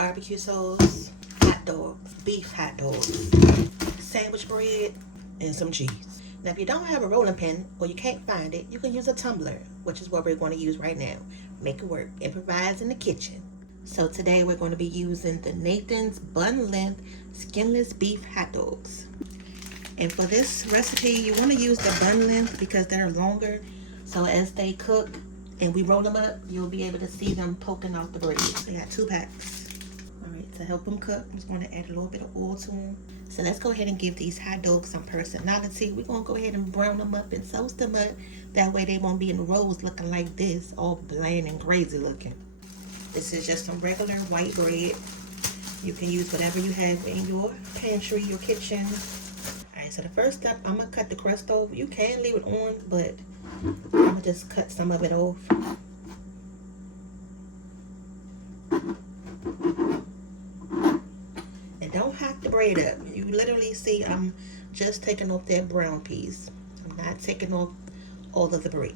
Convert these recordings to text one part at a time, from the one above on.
barbecue sauce, hot dogs, beef hot dogs, sandwich bread, and some cheese. Now if you don't have a rolling pin or you can't find it, you can use a tumbler, which is what we're going to use right now. Make it work. Improvise in the kitchen. So today we're going to be using the Nathan's bun length skinless beef hot dogs. And for this recipe, you want to use the bun length because they're longer. So as they cook and we roll them up, you'll be able to see them poking off the bread. They got 2 packs. All right, to help them cook, I'm just going to add a little bit of oil to them. So let's go ahead and give these hot dogs some personality. We're going to go ahead and brown them up and toast them up. That way they won't be in rolls looking like this, all bland and crazy looking. This is just some regular white bread. You can use whatever you have in your pantry, your kitchen. Alright, so the first step, I'm going to cut the crust off. You can leave it on, but I'm going to just cut some of it off. And don't hack the bread up. You literally see I'm just taking off that brown piece. I'm not taking off all of the bread.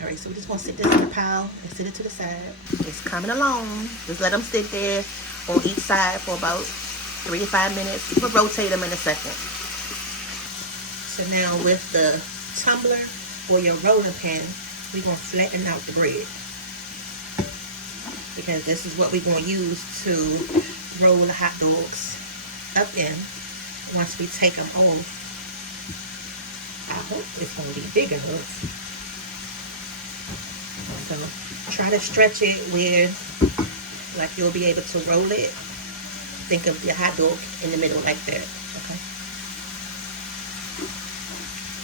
Alright, so we're just going to sit this in the pile and sit it to the side. It's coming along. Just let them sit there on each side for about 3 to 5 minutes. We'll rotate them in a second. So now with the tumbler or your rolling pin, we're going to flatten out the bread. Because this is what we're going to use to roll the hot dogs up in once we take them home. I hope it's going to be big enough. So try to stretch it where like you'll be able to roll it. Think of your hot dog in the middle like that. Okay.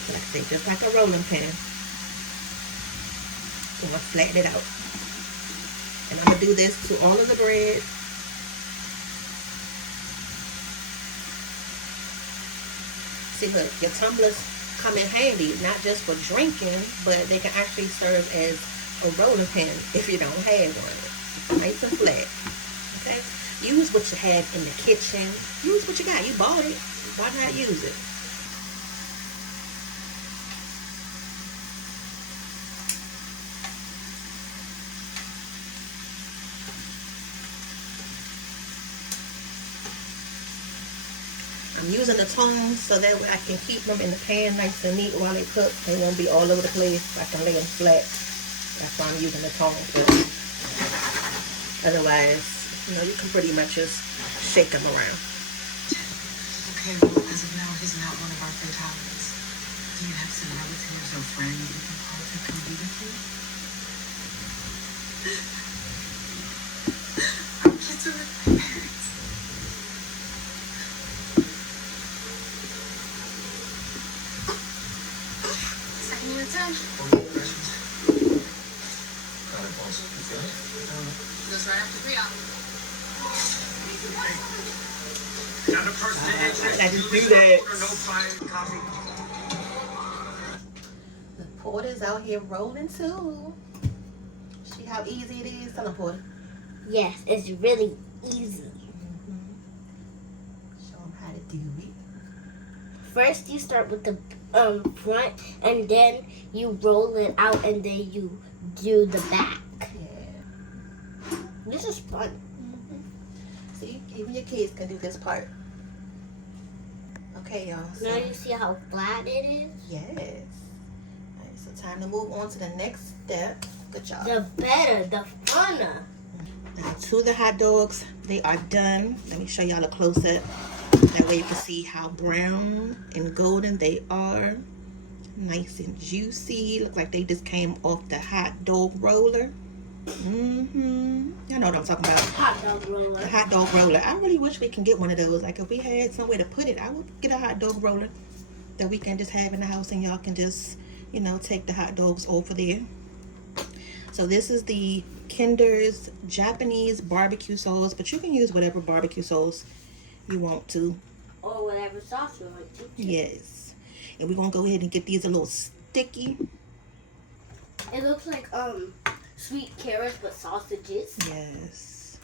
So like I say, just like a rolling pin. So I'm going to flatten it out. And I'm going to do this to all of the bread. See, look, your tumblers come in handy, not just for drinking, but they can actually serve as a rolling pin if you don't have one. Nice and flat. Okay? Use what you have in the kitchen. Use what you got. You bought it. Why not use it? I'm using the tongs so that way I can keep them in the pan nice and neat while they cook. They won't be all over the place. I can lay them flat. That's why I'm using the tongs. Otherwise, you know, you can pretty much just shake them around. Okay, well, as of now, he's not one of our fatalities. Do you have some relatives or friends you can call to come be with you? Our kids are with my parents. Second year time. Goes right after pre-op. Another person to exit. I just do that. No fire, coffee. The Porter's out here rolling too. See how easy it is? Tell them, Porter. Yes, it's really easy. Show them how to do it. First, you start with the front, and then you roll it out, and then you do the back. Yeah. This is fun. See, even your kids can do this part. Okay, y'all. Now you see how flat it is? Yes. All right, so time to move on to the next step. Good job. The better, the funner. Now, to the hot dogs, they are done. Let me show y'all a close-up. That way you can see how brown and golden they are. Nice and juicy. Look like they just came off the hot dog roller. You know what I'm talking about. Hot dog roller. The hot dog roller. I really wish we can get one of those. Like if we had somewhere to put it, I would get a hot dog roller that we can just have in the house and y'all can just, you know, take the hot dogs over there. So this is the Kinder's Japanese barbecue sauce, but you can use whatever barbecue sauce you want to. Or whatever sauce you want to. Yes. And we're going to go ahead and get these a little sticky. It looks like sweet carrots but sausages. Yes.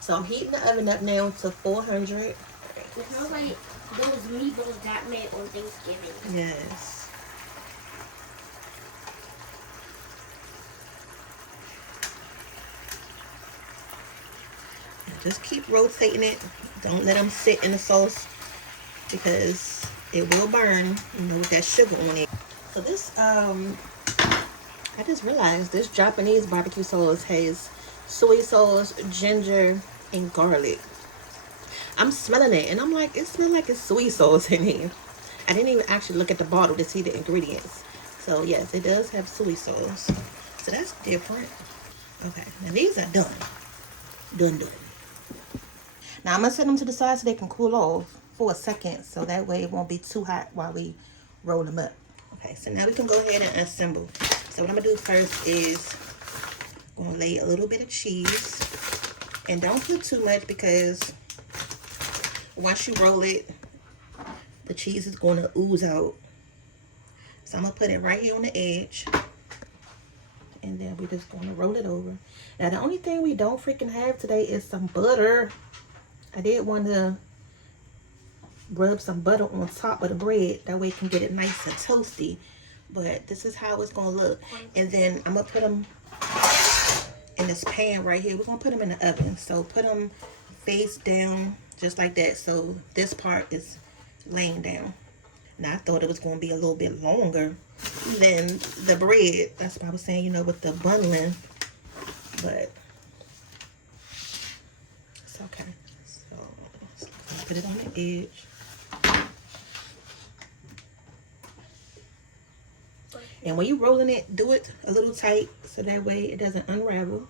So I'm heating the oven up now to 400 It smells like those meatballs got made on Thanksgiving. Yes. And just keep rotating it. Don't let them sit in the sauce because it will burn, you know, with that sugar on it. So this, I just realized this Japanese barbecue sauce has soy sauce, ginger, and garlic. I'm smelling it, and I'm like, it smells like it's soy sauce in here. I didn't even actually look at the bottle to see the ingredients. So yes, it does have soy sauce. So that's different. Okay, now these are done. Done. Now I'm gonna set them to the side so they can cool off for a second, so that way it won't be too hot while we roll them up. Okay, so now we can go ahead and assemble. So what I'm gonna do first is I'm gonna lay a little bit of cheese, and don't put too much because once you roll it, the cheese is going to ooze out. So I'm going to put it right here on the edge. And then we're just going to roll it over. Now, the only thing we don't freaking have today is some butter. I did want to rub some butter on top of the bread. That way you can get it nice and toasty. But this is how it's going to look. And then I'm going to put them in this pan right here. We're going to put them in the oven. So put them face down just like that. So this part is laying down. Now I thought it was going to be a little bit longer than the bread. That's what I was saying, you know, with the bundling. But it's okay. So let's put it on the edge. And when you're rolling it, do it a little tight so that way it doesn't unravel.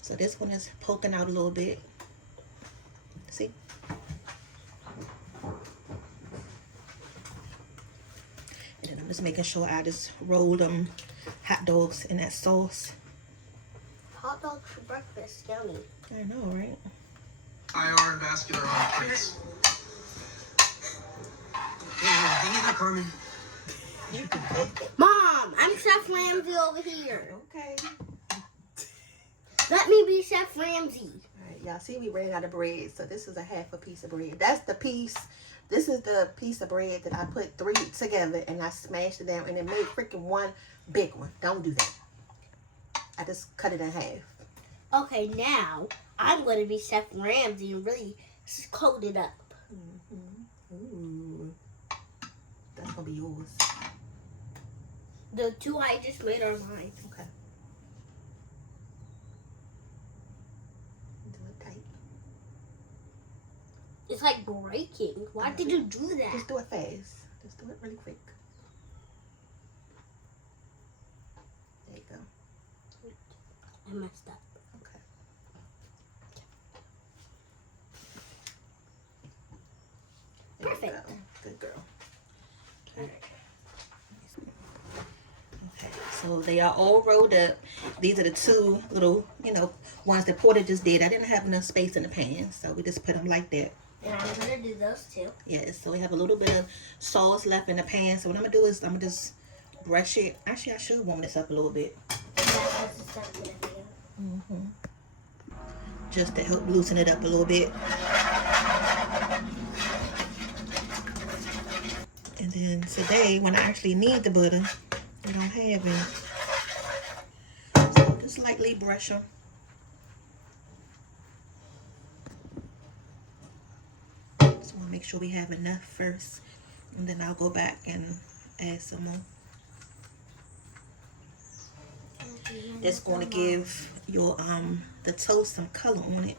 So this one is poking out a little bit. See? And then I'm just making sure I just roll them hot dogs in that sauce. Hot dogs for breakfast, yummy. I know, right? IR and vascular arteries. Hang in there, Carmen. Mom, I'm Chef Ramsay over here. Okay. Let me be Chef Ramsay. Alright, y'all see we ran out of bread, so this is a half a piece of bread. That's the piece. This is the piece of bread that I put 3 together and I smashed it down and it made freaking one big one. Don't do that. I just cut it in half. Okay, now I'm going to be Chef Ramsay and really coat it up. Ooh. That's going to be yours. The 2 I just made are mine. Okay. Do it tight. It's like breaking. Why did you do that? Just do it fast. Just do it really quick. There you go. I messed up. Okay. There you Perfect. go. Good girl. All right. Okay, so they are all rolled up. These are the 2 little, you know, ones that Porter just did. I didn't have enough space in the pan, so we just put them like that. And I'm going to do those too. Yes, so we have a little bit of sauce left in the pan. So what I'm going to do is I'm going to just brush it. Actually, I should warm this up a little bit. Just to help loosen it up a little bit. And then today, when I actually need the butter, I don't have it. So just lightly brush them. Just want to make sure we have enough first. And then I'll go back and add some more. It's going to give your the toast some color on it.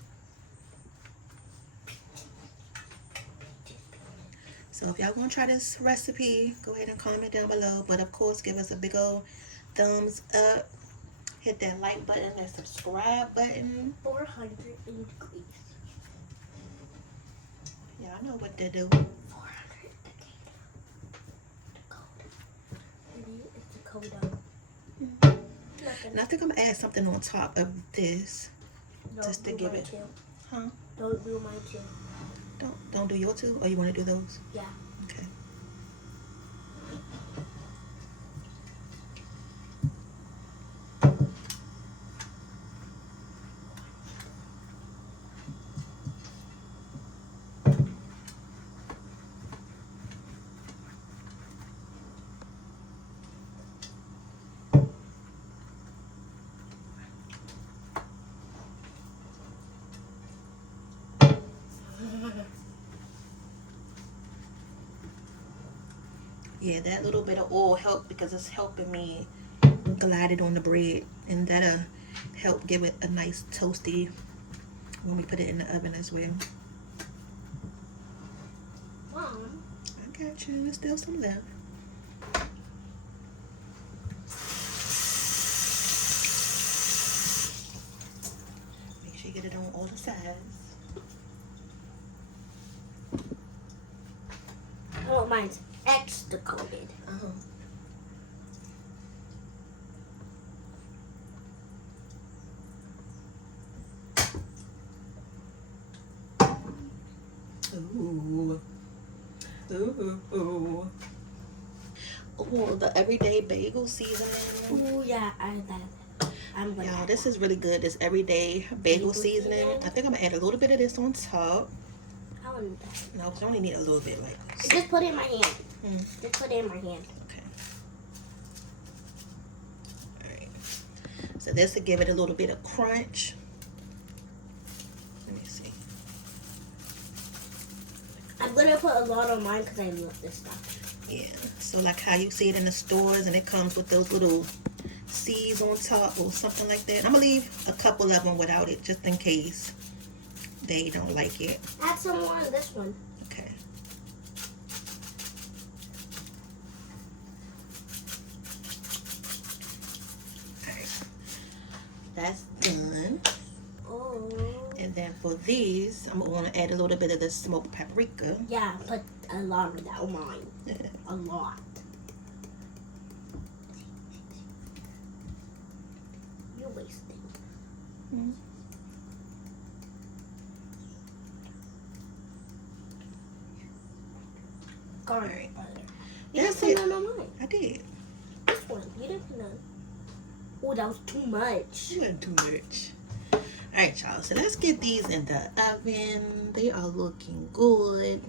So if y'all want to try this recipe, go ahead and comment down below. But of course, give us a big old thumbs up. Hit that like button and subscribe button. 400 degrees. Y'all know what to do. 400 It's the code up. And I think I'm going to add something on top of this. Just to give it. Too. Huh? Don't do mine too. Don't do your 2? Or you want to do those? Yeah. Okay. Yeah, that little bit of oil helped because it's helping me glide it on the bread, and that'll help give it a nice toasty when we put it in the oven as well. Mom. I got you. There's still some left. Make sure you get it on all the sides. Oh, mine's extra coated. Ooh. Ooh. Ooh. Oh, the everyday bagel seasoning. Ooh, yeah, I'm gonna. Y'all, this is really good. This everyday bagel seasoning. seasoning. I think I'm gonna add a little bit of this on top. I want that. No, 'cause I only need a little bit like this. Just put it in my hand. Mm. Just put it in my hand. Okay. Alright. So this will give it a little bit of crunch. Let me see. I'm gonna put a lot on mine because I love this stuff. Yeah. So like how you see it in the stores and it comes with those little seeds on top or something like that. I'm gonna leave a couple of them without it just in case they don't like it. Add some more on this one. Okay. Alright. That's done. Oh. And then for these, I'm going to add a little bit of the smoked paprika. Yeah, put a lot of that on mine. A lot. You're wasting. Mm-hmm. Garlic butter. You That's didn't it. put none on mine. I did. This one. You didn't put none. Oh, that was too much. It wasn't too much. Alright, y'all. So let's get these in the oven. They are looking good.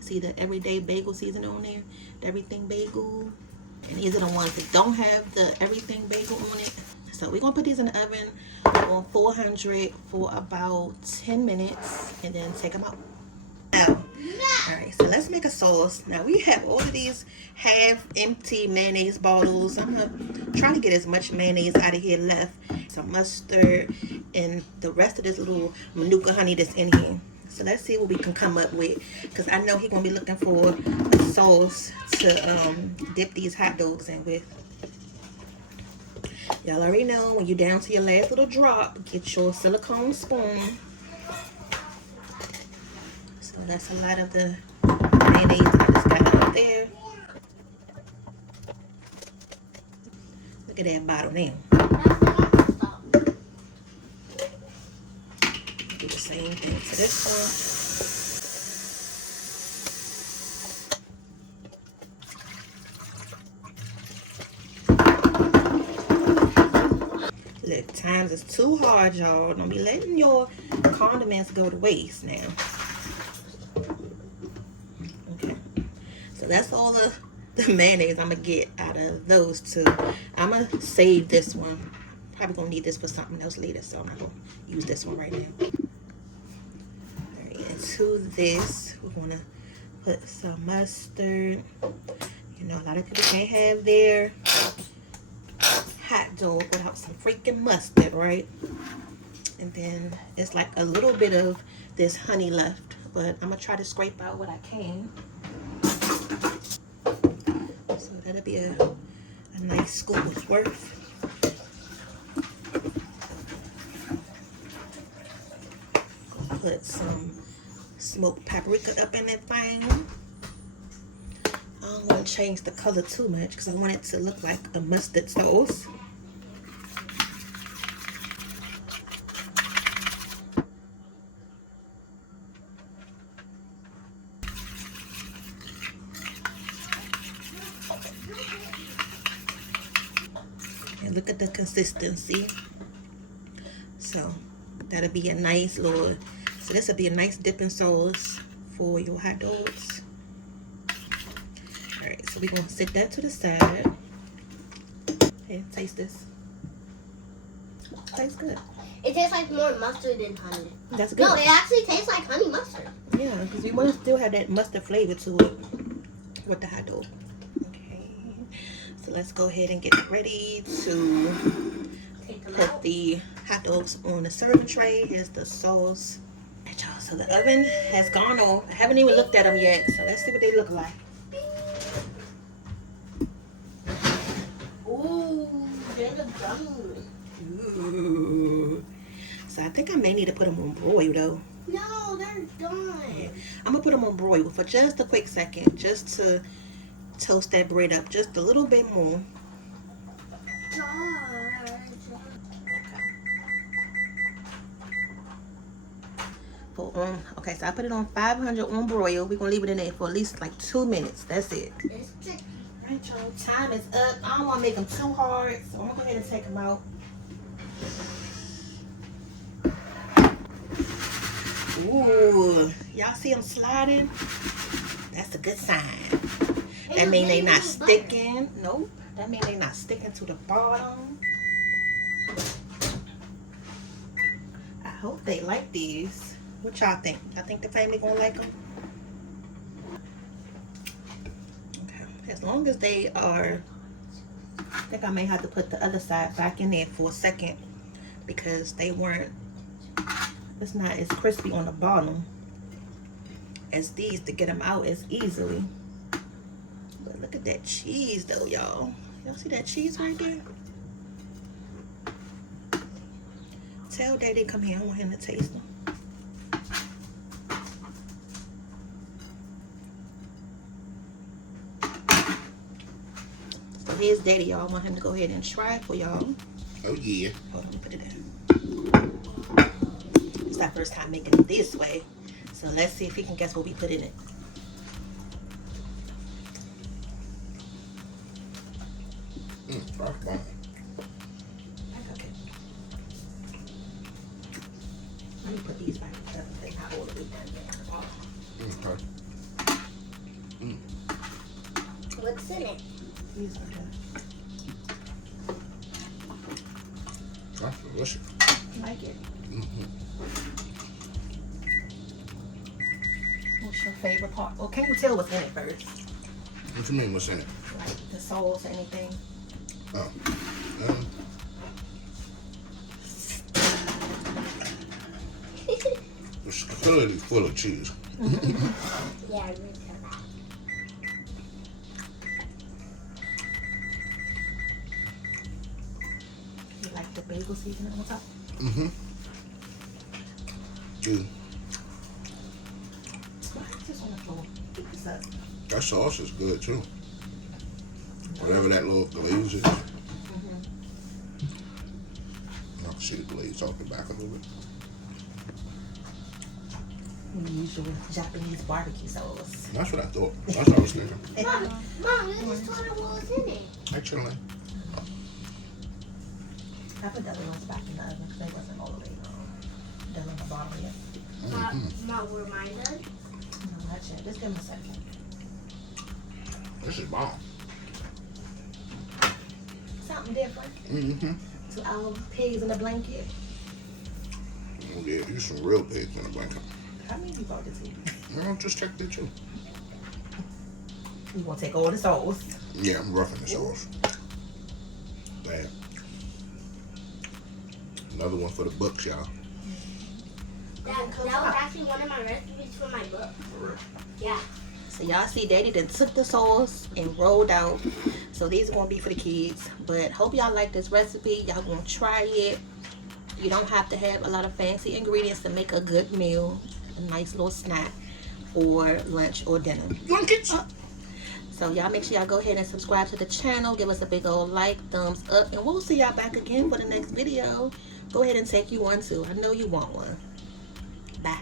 See the everyday bagel seasoning on there? The Everything Bagel. And these are the ones that don't have the Everything Bagel on it. So we're going to put these in the oven on 400 for about 10 minutes. And then take them out. Now, alright, so let's make a sauce. Now we have all of these half empty mayonnaise bottles. I'm trying to get as much mayonnaise out of here left. Some mustard and the rest of this little manuka honey that's in here. So let's see what we can come up with, because I know he's gonna be looking for a sauce to dip these hot dogs in with. Y'all already know when you're down to your last little drop, get your silicone spoon. So that's a lot of the mayonnaise I just got up there. Look at that bottle now. Do the same thing to this one. Look, times is too hard, y'all. Don't be letting your condiments go to waste now. Okay, so that's all the mayonnaise I'm gonna get out of those two. I'm gonna save this one. Probably gonna need this for something else later, so I'm not gonna use this one right now. Alright, into this, we're gonna put some mustard. You know, a lot of people can't have their hot dog without some freaking mustard, right? And then it's like a little bit of this honey left, but I'm gonna try to scrape out what I can. So that'll be a nice scoop's worth. Put some smoked paprika up in that thing. I don't want to change the color too much because I want it to look like a mustard sauce. And look at the consistency. So that'll be a nice little, so this will be a nice dipping sauce for your hot dogs. Alright, so we're going to set that to the side. Here, taste this. Tastes good. It tastes like more mustard than honey. That's good. No, it actually tastes like honey mustard. Yeah, because we want to still have that mustard flavor to it with the hot dog. So let's go ahead and get ready to put the hot dogs on the serving tray. Here's the sauce. Alright, y'all, so the oven has gone off. I haven't even looked at them yet, so let's see what they look like. Ooh, they're done. Ooh. So I think I may need to put them on broil though. No, they're done. Yeah. I'm gonna put them on broil for just a quick second, just to toast that bread up just a little bit more. Okay, so I put it on 500 on broil. We're gonna leave it in there for at least like 2 minutes. That's it. It's tricky. Alright, y'all, time is up. I don't want to make them too hard, so I'm gonna go ahead and take them out. Ooh, y'all see them sliding? That's a good sign. That means they not sticking. Nope. That means they not sticking to the bottom. I hope they like these. What y'all think? I think the family gonna like them. Okay. As long as they are, I think I may have to put the other side back in there for a second because they weren't. It's not as crispy on the bottom as these to get them out as easily. But look at that cheese though, y'all. Y'all see that cheese right there? Tell Daddy come here. I want him to taste them. So here's Daddy, y'all. I want him to go ahead and try it for y'all. Oh yeah. Hold on, let me put it in. It's our first time making it this way. So let's see if he can guess what we put in it. That's bomb. Okay. Let me put these back up. They're not all the way down there. Okay. What's in it? These are good. That's delicious. You like it? What's your favorite part? Well, can you tell what's in it first? What you mean, what's in it? Like the sauce or anything? Oh. It's clearly full of cheese. Yeah, I really tell that. You like the bagel seasoning on top? Dude, I just want to pick this up. that sauce is good too. Whatever that little glaze is. I can see the glaze off the back a little bit. We use your Japanese barbecue sauce. That's what I thought. That's what I was thinking. Mom, you just told her what was in it. Actually, I put the other ones back in the oven because they wasn't all the way done on the bottom yet. Mom, were mine done? No, not yet. Just give them a second. this is bomb. Something different to our pigs in a blanket. Oh yeah, you some real pigs in a blanket. How many you bought this here? Well, just check the two. You gonna take all the sauce? Yeah, I'm roughing the sauce. Bad. Another one for the books, y'all. That was actually one of my recipes for my book. For real. Yeah. So y'all see Daddy then took the sauce and rolled out. So these are gonna be for the kids. But hope y'all like this recipe. Y'all gonna try it. You don't have to have a lot of fancy ingredients to make a good meal. A nice little snack for lunch or dinner. So y'all make sure y'all go ahead and subscribe to the channel. Give us a big old like, thumbs up. And we'll see y'all back again for the next video. Go ahead and take you one too. I know you want one. Bye.